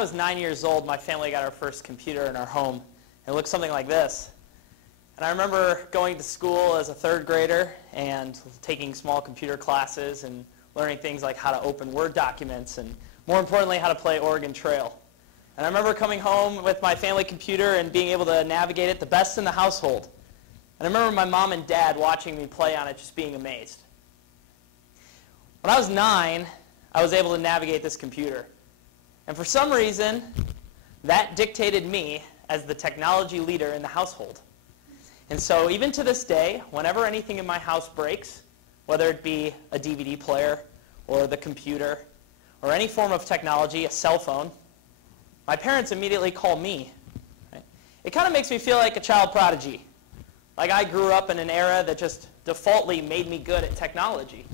I was 9 years old, my family got our first computer in our home. It looked something like this. And I remember going to school as a third grader and taking small computer classes and learning things like how to open Word documents and, more importantly, how to play Oregon Trail. And I remember coming home with my family computer and being able to navigate it the best in the household. And I remember my mom and dad watching me play on it, just being amazed. When I was 9, I was able to navigate this computer. And for some reason, that dictated me as the technology leader in the household. And so even to this day, whenever anything in my house breaks, whether it be a DVD player or the computer or any form of technology, a cell phone, my parents immediately call me. Right? It kind of makes me feel like a child prodigy. Like I grew up in an era that just defaultly made me good at technology.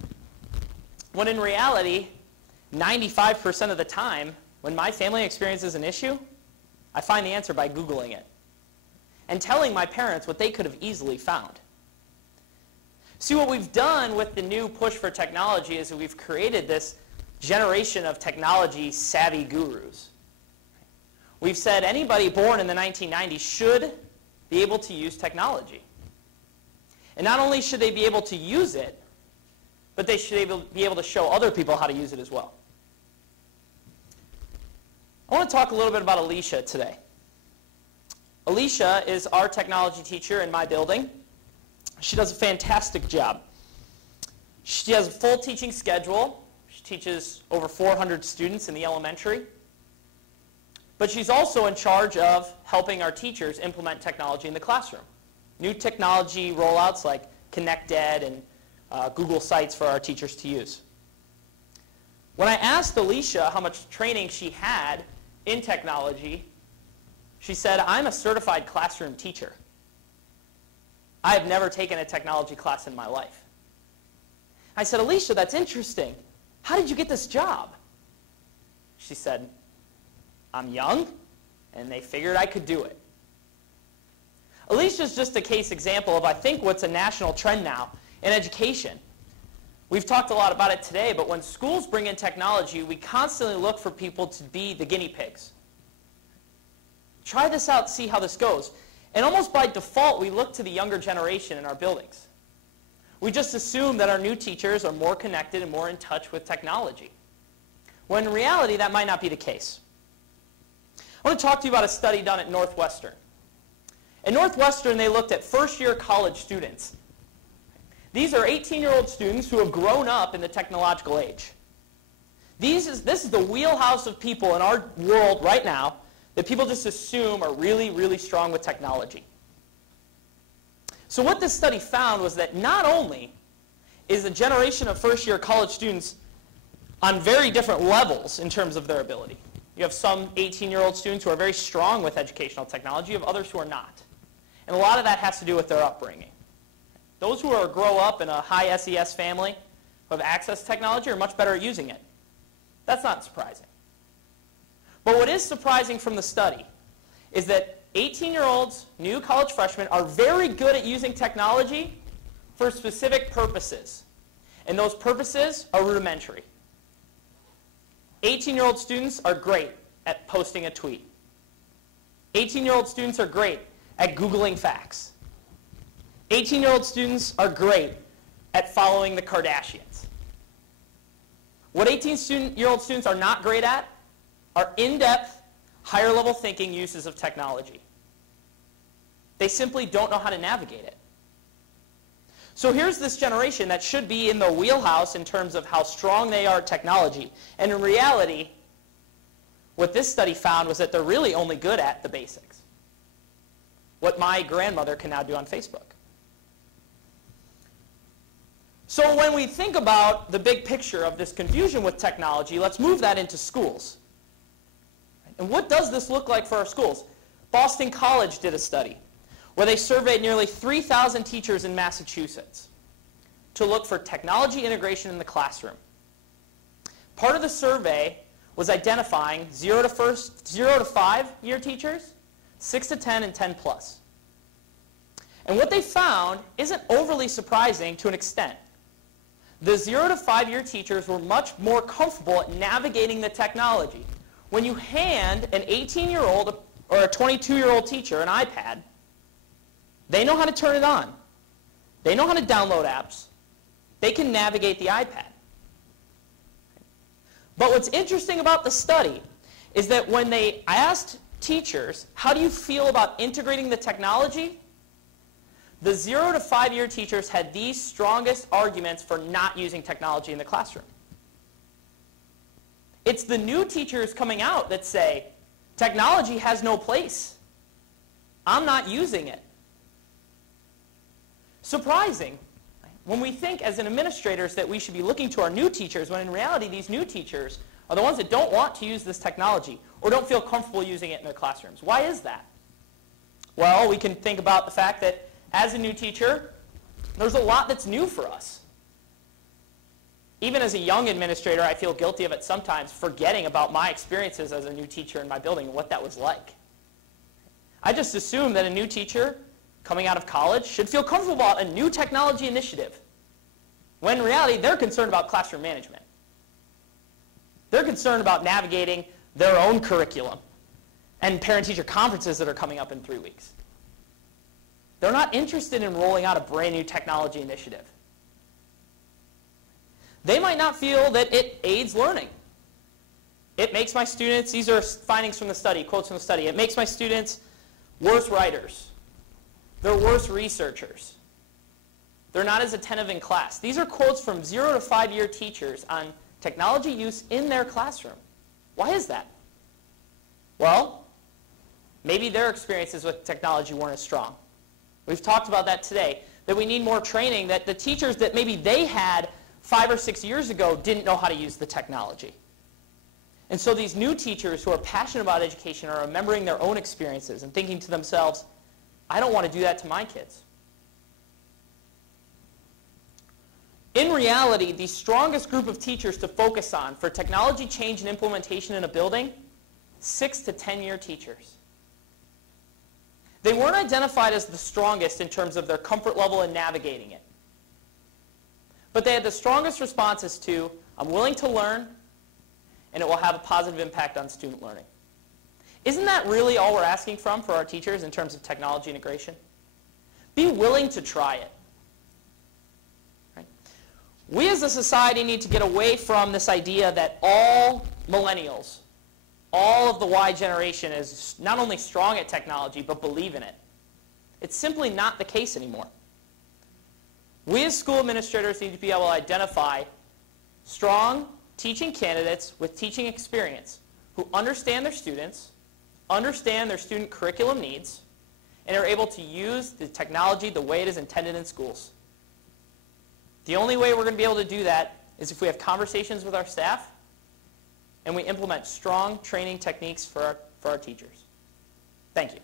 When in reality, 95% of the time, when my family experiences an issue, I find the answer by Googling it and telling my parents what they could have easily found. See, what we've done with the new push for technology is that we've created this generation of technology-savvy gurus. We've said anybody born in the 1990s should be able to use technology. And not only should they be able to use it, but they should be able to show other people how to use it as well. I want to talk a little bit about Alicia today. Alicia is our technology teacher in my building. She does a fantastic job. She has a full teaching schedule. She teaches over 400 students in the elementary. But she's also in charge of helping our teachers implement technology in the classroom. New technology rollouts like ConnectEd and Google Sites for our teachers to use. When I asked Alicia how much training she had in technology, she said, "I'm a certified classroom teacher. I have never taken a technology class in my life." I said, "Alicia, that's interesting. How did you get this job?" She said, "I'm young, and they figured I could do it." Alicia's just a case example of, I think, what's a national trend now in education. We've talked a lot about it today, but when schools bring in technology, we constantly look for people to be the guinea pigs. Try this out, see how this goes. And almost by default, we look to the younger generation in our buildings. We just assume that our new teachers are more connected and more in touch with technology, when in reality, that might not be the case. I want to talk to you about a study done at Northwestern. At Northwestern, they looked at first-year college students. These are 18-year-old students who have grown up in the technological age. This is the wheelhouse of people in our world right now that people just assume are really, really strong with technology. So what this study found was that not only is a generation of first-year college students on very different levels in terms of their ability. You have some 18-year-old students who are very strong with educational technology. You have others who are not. And a lot of that has to do with their upbringing. Those who grow up in a high SES family who have access to technology are much better at using it. That's not surprising. But what is surprising from the study is that 18-year-olds, new college freshmen, are very good at using technology for specific purposes. And those purposes are rudimentary. 18-year-old students are great at posting a tweet. 18-year-old students are great at Googling facts. 18-year-old students are great at following the Kardashians. What 18-year-old students are not great at are in-depth, higher-level thinking uses of technology. They simply don't know how to navigate it. So here's this generation that should be in the wheelhouse in terms of how strong they are at technology. And in reality, what this study found was that they're really only good at the basics. What my grandmother can now do on Facebook. So when we think about the big picture of this confusion with technology, let's move that into schools. And what does this look like for our schools? Boston College did a study where they surveyed nearly 3,000 teachers in Massachusetts to look for technology integration in the classroom. Part of the survey was identifying 0 to 5-year teachers, 6 to 10, and 10 plus. And what they found isn't overly surprising to an extent. The 0 to 5-year teachers were much more comfortable at navigating the technology, when you hand an 18-year-old or a 22-year-old teacher an iPad, they know how to turn it on. They know how to download apps. They can navigate the iPad. But what's interesting about the study is that when they asked teachers, how do you feel about integrating the technology? The 0 to 5-year teachers had the strongest arguments for not using technology in the classroom. It's the new teachers coming out that say, technology has no place. I'm not using it. Surprising, when we think as an administrators that we should be looking to our new teachers, when in reality these new teachers are the ones that don't want to use this technology or don't feel comfortable using it in their classrooms. Why is that? Well, we can think about the fact that as a new teacher, there's a lot that's new for us. Even as a young administrator, I feel guilty of it sometimes, forgetting about my experiences as a new teacher in my building and what that was like. I just assume that a new teacher coming out of college should feel comfortable about a new technology initiative, when in reality they're concerned about classroom management. They're concerned about navigating their own curriculum and parent-teacher conferences that are coming up in 3 weeks. They're not interested in rolling out a brand new technology initiative. They might not feel that it aids learning. It makes my students, these are findings from the study, quotes from the study, it makes my students worse writers. They're worse researchers. They're not as attentive in class. These are quotes from 0 to 5-year teachers on technology use in their classroom. Why is that? Well, maybe their experiences with technology weren't as strong. We've talked about that today, that we need more training, that the teachers that maybe they had 5 or 6 years ago didn't know how to use the technology. And so these new teachers who are passionate about education are remembering their own experiences and thinking to themselves, I don't want to do that to my kids. In reality, the strongest group of teachers to focus on for technology change and implementation in a building, 6 to 10-year teachers. They weren't identified as the strongest in terms of their comfort level in navigating it. But they had the strongest responses to, I'm willing to learn, and it will have a positive impact on student learning. Isn't that really all we're asking for our teachers in terms of technology integration? Be willing to try it. Right? We as a society need to get away from this idea that all millennials, all of the Y generation is not only strong at technology, but believe in it. It's simply not the case anymore. We as school administrators need to be able to identify strong teaching candidates with teaching experience who understand their students, understand their student curriculum needs, and are able to use the technology the way it is intended in schools. The only way we're going to be able to do that is if we have conversations with our staff and we implement strong training techniques for our teachers. Thank you.